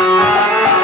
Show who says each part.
Speaker 1: Música